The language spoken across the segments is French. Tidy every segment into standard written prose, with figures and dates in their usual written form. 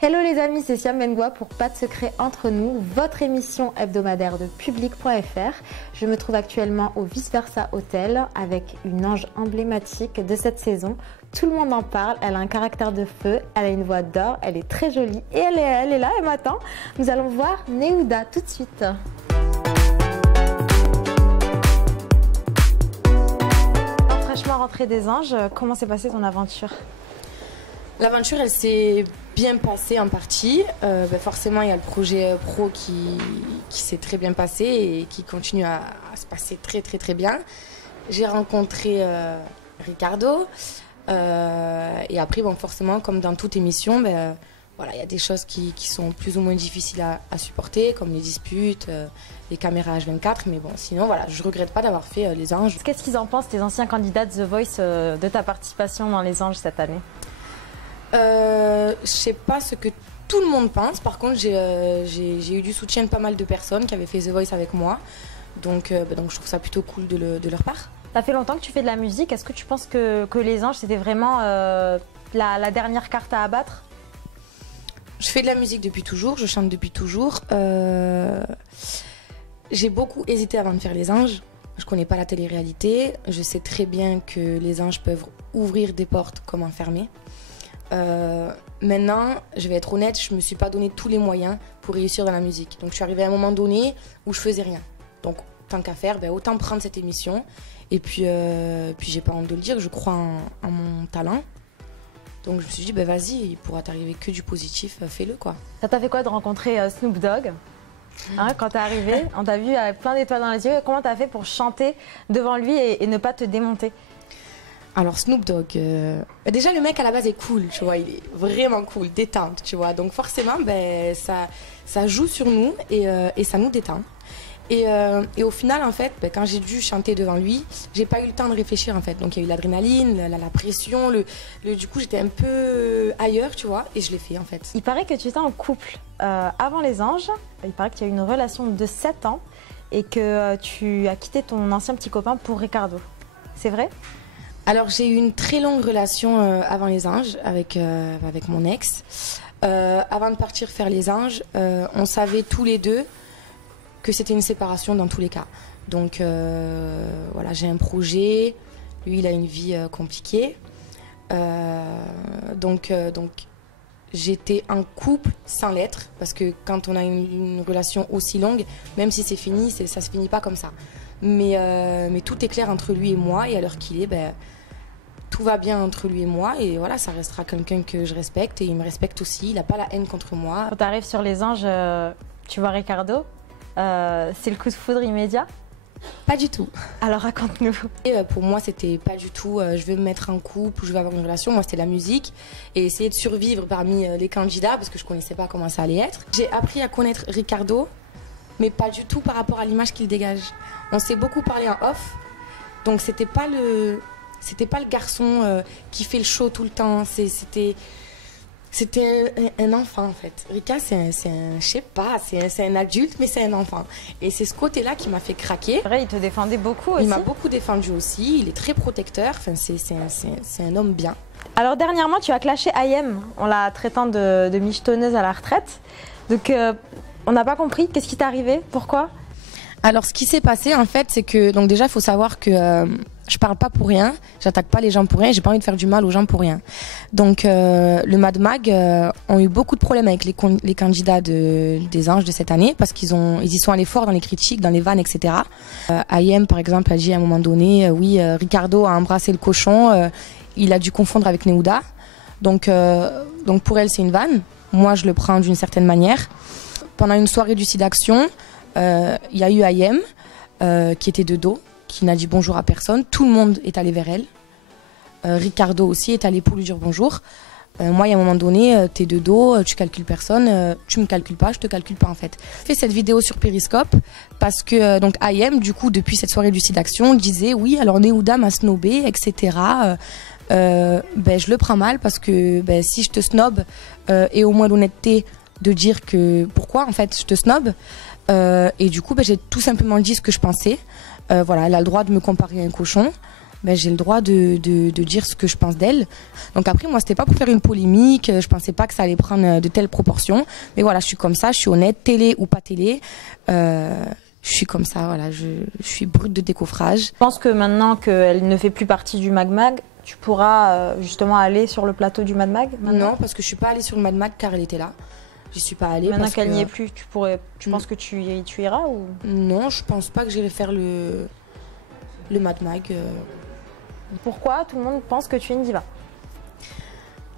Hello les amis, c'est Siam Bengoua pour Pas de secret entre nous, votre émission hebdomadaire de Public.fr. Je me trouve actuellement au Vice Versa Hotel avec une ange emblématique de cette saison. Tout le monde en parle, elle a un caractère de feu, elle a une voix d'or, elle est très jolie et elle est là, elle m'attend. Nous allons voir Neouda tout de suite. Fraîchement rentrée des anges, comment s'est passée ton aventure ? L'aventure, elle s'est bien passée en partie. Forcément, il y a le projet pro qui s'est très bien passé et qui continue à se passer très bien. J'ai rencontré Ricardo et après, bon, forcément, comme dans toute émission, voilà, il y a des choses qui sont plus ou moins difficiles à supporter, comme les disputes, les caméras H24. Mais bon, sinon, voilà, je regrette pas d'avoir fait les anges. Qu'est-ce qu'ils en pensent, tes anciens candidats de The Voice, de ta participation dans les anges cette année ? Je sais pas ce que tout le monde pense. Par contre, j'ai eu du soutien de pas mal de personnes qui avaient fait The Voice avec moi. Donc je trouve ça plutôt cool de leur part. Ça fait longtemps que tu fais de la musique. Est-ce que tu penses que les anges, c'était vraiment la dernière carte à abattre ? Je fais de la musique depuis toujours, je chante depuis toujours. J'ai beaucoup hésité avant de faire les anges. Je connais pas la télé-réalité. Je sais très bien que les anges peuvent ouvrir des portes comme enfermer. Maintenant, je vais être honnête, je me suis pas donné tous les moyens pour réussir dans la musique. Donc je suis arrivée à un moment donné où je faisais rien. Donc tant qu'à faire, autant prendre cette émission. Et puis j'ai pas honte de le dire, je crois en mon talent. Donc je me suis dit, vas-y, il pourra t'arriver que du positif, fais-le quoi. Ça t'a fait quoi de rencontrer Snoop Dogg quand t'es arrivée, on t'a vu avec plein d'étoiles dans les yeux. Comment t'as fait pour chanter devant lui et ne pas te démonter ? Alors Snoop Dogg, déjà le mec à la base est cool, tu vois, il est vraiment cool, détente, tu vois. Donc forcément, ça joue sur nous et ça nous détend. Et au final, en fait, quand j'ai dû chanter devant lui, j'ai pas eu le temps de réfléchir, en fait. Donc il y a eu l'adrénaline, la pression, du coup j'étais un peu ailleurs, tu vois, et je l'ai fait, en fait. Il paraît que tu étais en couple avant les anges. Il paraît qu'il y a eu une relation de 7 ans et que tu as quitté ton ancien petit copain pour Ricardo. C'est vrai ? Alors j'ai eu une très longue relation avant les anges avec mon ex. Avant de partir faire les anges, on savait tous les deux que c'était une séparation dans tous les cas. Donc voilà, j'ai un projet, lui il a une vie compliquée. Donc j'étais en couple sans l'être, parce que quand on a une relation aussi longue, même si c'est fini, ça se finit pas comme ça. Mais tout est clair entre lui et moi, et à l'heure qu'il est, tout va bien entre lui et moi, et voilà, ça restera quelqu'un que je respecte et il me respecte aussi, il n'a pas la haine contre moi. Quand tu arrives sur les anges, tu vois Ricardo, c'est le coup de foudre immédiat ? Pas du tout. Alors raconte-nous. Et pour moi, c'était pas du tout je vais me mettre en couple, je vais avoir une relation. Moi, c'était la musique et essayer de survivre parmi les candidats parce que je connaissais pas comment ça allait être. J'ai appris à connaître Ricardo, mais pas du tout par rapport à l'image qu'il dégage. On s'est beaucoup parlé en off, donc c'était pas le garçon qui fait le show tout le temps. C'était un enfant en fait. Rika, c'est un adulte, mais c'est un enfant. Et c'est ce côté-là qui m'a fait craquer. C'est vrai, il te défendait beaucoup aussi. Il m'a beaucoup défendu aussi. Il est très protecteur. Enfin, c'est un homme bien. Alors dernièrement, tu as clashé Ayem en la traitant de michetonneuse à la retraite. Donc on n'a pas compris. Qu'est-ce qui t'est arrivé ? Pourquoi ? Alors ce qui s'est passé en fait, c'est que donc déjà il faut savoir que je parle pas pour rien, j'attaque pas les gens pour rien, j'ai pas envie de faire du mal aux gens pour rien. Donc le Mad Mag ont eu beaucoup de problèmes avec les candidats des anges de cette année parce qu'ils y sont allés fort dans les critiques, dans les vannes, etc. Ayem par exemple a dit à un moment donné, oui, Ricardo a embrassé le cochon, il a dû confondre avec Neouda. Donc pour elle c'est une vanne, moi je le prends d'une certaine manière. Pendant une soirée du SIDAction, il y a eu Ayem qui était de dos, qui n'a dit bonjour à personne. Tout le monde est allé vers elle. Ricardo aussi est allé pour lui dire bonjour. Moi, il y a un moment donné, t'es de dos, tu calcules personne, tu me calcules pas, je te calcule pas en fait. J'ai fait cette vidéo sur Periscope parce que donc Ayem, du coup, depuis cette soirée du SIDAction, disait oui, alors Neouda m'a snobé, etc. Je le prends mal parce que si je te snob et au moins l'honnêteté de dire que pourquoi en fait je te snob. Et du coup, j'ai tout simplement dit ce que je pensais. Voilà, elle a le droit de me comparer à un cochon. ben, j'ai le droit de dire ce que je pense d'elle. Donc après, moi, c'était pas pour faire une polémique, je pensais pas que ça allait prendre de telles proportions. Mais voilà, je suis comme ça, je suis honnête, télé ou pas télé. Je suis comme ça, voilà, je suis brute de décoffrage. Je pense que maintenant qu'elle ne fait plus partie du Mad Mag, tu pourras justement aller sur le plateau du Mad Mag maintenant? Non, parce que je suis pas allée sur le Mad Mag car elle était là. Je suis pas allée. Maintenant qu'elle n'y est plus, tu penses que tu iras ou? Non, je pense pas que j'irai faire le Mad Mag. Pourquoi tout le monde pense que tu es une diva?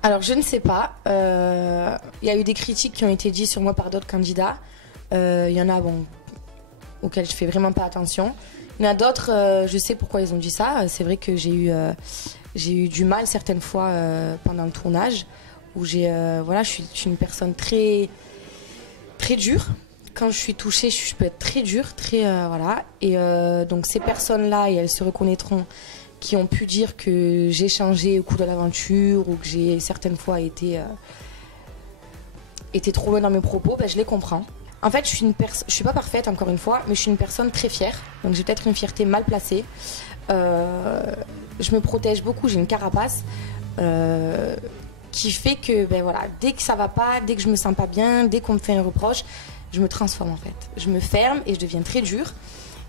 Alors, je ne sais pas. Il y a eu des critiques qui ont été dites sur moi par d'autres candidats. Il y en a, bon, auxquels je fais vraiment pas attention. Il y en a d'autres, je sais pourquoi ils ont dit ça. C'est vrai que j'ai eu du mal certaines fois pendant le tournage, où voilà, je suis une personne très, très dure. Quand je suis touchée, je peux être très dure, très voilà. Et donc ces personnes-là, et elles se reconnaîtront, qui ont pu dire que j'ai changé au cours de l'aventure ou que j'ai certaines fois été trop loin dans mes propos, ben, je les comprends. En fait, je suis pas parfaite, encore une fois, mais je suis une personne très fière. Donc j'ai peut-être une fierté mal placée. Je me protège beaucoup, j'ai une carapace qui fait que ben voilà, dès que ça va pas, dès que je me sens pas bien, dès qu'on me fait un reproche, je me transforme en fait. Je me ferme et je deviens très dure.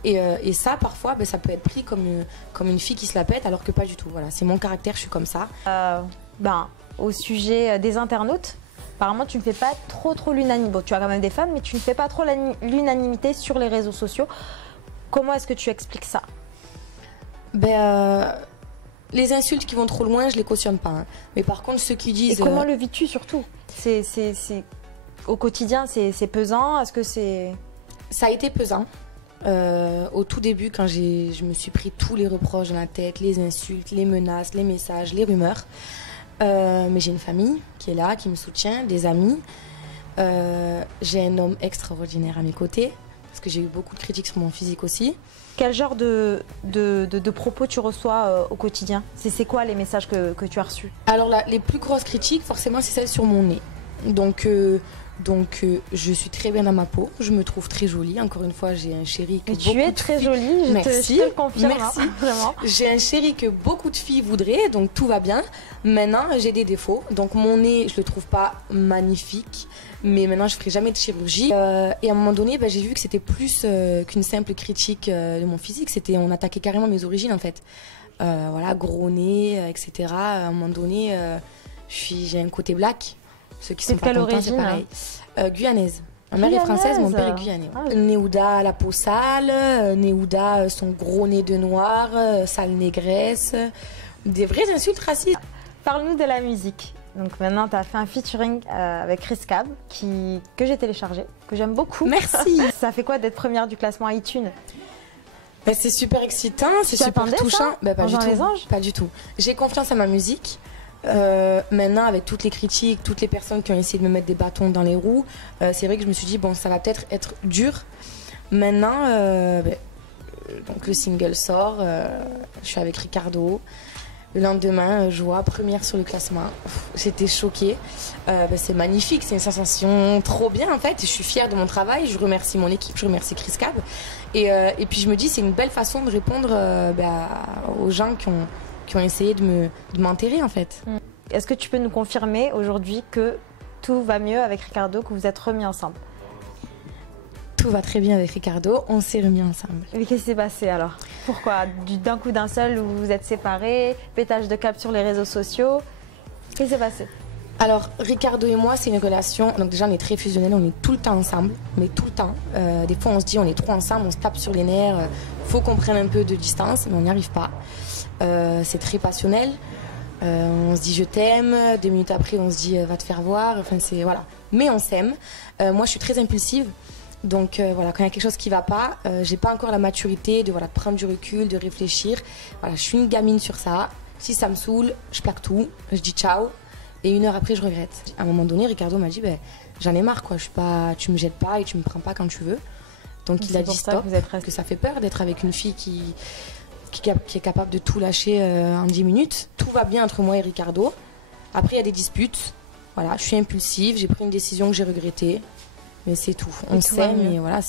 Et ça, parfois, ben, ça peut être pris comme une fille qui se la pète, alors que pas du tout. Voilà, c'est mon caractère, je suis comme ça. Au sujet des internautes, apparemment, tu ne fais pas trop l'unanimité. Bon, tu as quand même des fans, mais tu ne fais pas trop l'unanimité sur les réseaux sociaux. Comment est-ce que tu expliques ça? Ben, les insultes qui vont trop loin, je les cautionne pas. Hein. Mais par contre, ceux qui disent... Et comment le vis-tu surtout? Au quotidien, c'est pesant? Est-ce que c'est... Ça a été pesant. Au tout début, quand je me suis pris tous les reproches dans la tête, les insultes, les menaces, les messages, les rumeurs. Mais j'ai une famille qui est là, qui me soutient, des amis. J'ai un homme extraordinaire à mes côtés, parce que j'ai eu beaucoup de critiques sur mon physique aussi. Quel genre de propos tu reçois au quotidien? C'est quoi les messages que tu as reçus? Alors les plus grosses critiques, forcément, c'est celles sur mon nez. Donc je suis très bien dans ma peau, je me trouve très jolie. Encore une fois, j'ai un chéri que tu es très jolie, je te le confirme. Merci. Hein, vraiment. J'ai un chéri que beaucoup de filles voudraient, donc tout va bien. Maintenant, j'ai des défauts. Donc mon nez, je le trouve pas magnifique, mais maintenant je ferai jamais de chirurgie. Et à un moment donné, ben, j'ai vu que c'était plus qu'une simple critique de mon physique. On attaquait carrément mes origines en fait. Voilà, gros nez, etc. À un moment donné, j'ai un côté black. Ceux qui sont pas contents, c'est pareil. Guyanaise. Ma mère est française, mon père est guyanais. Ouais. Néouda, la peau sale. Néouda, son gros nez de noir. Sale négresse. Des vraies insultes racistes. Parle-nous de la musique. Donc maintenant, tu as fait un featuring avec Chris Cab que j'ai téléchargé, que j'aime beaucoup. Merci. Ça fait quoi d'être première du classement iTunes? Ben, c'est super excitant, c'est super touchant. Ben, pas du tout. Les anges. Pas du tout. J'ai confiance en ma musique. Maintenant, avec toutes les critiques, toutes les personnes qui ont essayé de me mettre des bâtons dans les roues, c'est vrai que je me suis dit, bon, ça va peut-être être dur. Maintenant, donc le single sort, je suis avec Ricardo. Le lendemain, je vois première sur le classement. J'étais choquée. C'est magnifique, c'est une sensation trop bien en fait. Je suis fière de mon travail, je remercie mon équipe, je remercie Chris Cab. Et puis je me dis, c'est une belle façon de répondre aux gens qui ont essayé de m'enterrer en fait. Est-ce que tu peux nous confirmer aujourd'hui que tout va mieux avec Ricardo, que vous êtes remis ensemble? Tout va très bien avec Ricardo, on s'est remis ensemble. Mais qu'est-ce qui s'est passé alors? Pourquoi? D'un coup d'un seul, vous vous êtes séparés, pétage de câble sur les réseaux sociaux? Qu'est-ce qui s'est passé? Alors, Ricardo et moi, c'est une relation, donc déjà on est très fusionnels, on est tout le temps ensemble, mais tout le temps. Des fois on se dit on est trop ensemble, on se tape sur les nerfs, faut qu'on prenne un peu de distance, mais on n'y arrive pas. C'est très passionnel, on se dit je t'aime, 2 minutes après on se dit va te faire voir, enfin c'est voilà. Mais on s'aime, moi je suis très impulsive, donc voilà, quand il y a quelque chose qui va pas, j'ai pas encore la maturité de prendre du recul, de réfléchir. Voilà, je suis une gamine sur ça, si ça me saoule, je plaque tout, je dis ciao. Et 1 heure après, je regrette. À un moment donné, Ricardo m'a dit j'en ai marre, quoi. Tu me jettes pas et tu me prends pas quand tu veux. Donc il a dit stop, que ça fait peur d'être avec une fille qui est capable de tout lâcher en 10 minutes. Tout va bien entre moi et Ricardo. Après, il y a des disputes. Voilà, je suis impulsive, j'ai pris une décision que j'ai regrettée. Mais c'est tout. On s'aime et voilà,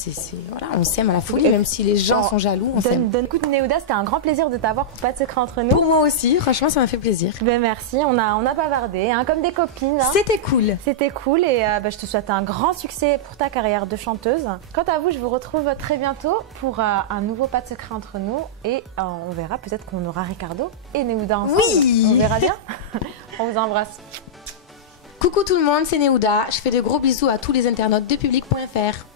voilà, on s'aime à la folie, même si les gens sont jaloux, on s'aime. Coup de Néouda, c'était un grand plaisir de t'avoir pour Pas de secret entre nous. Pour moi aussi, franchement, ça m'a fait plaisir. Ben merci, on a bavardé, hein, comme des copines. Hein. C'était cool. C'était cool et je te souhaite un grand succès pour ta carrière de chanteuse. Quant à vous, je vous retrouve très bientôt pour un nouveau Pas de secret entre nous et on verra, peut-être qu'on aura Ricardo et Néouda ensemble. Oui. On verra bien. On vous embrasse. Coucou tout le monde, c'est Néouda. Je fais de gros bisous à tous les internautes de Public.fr.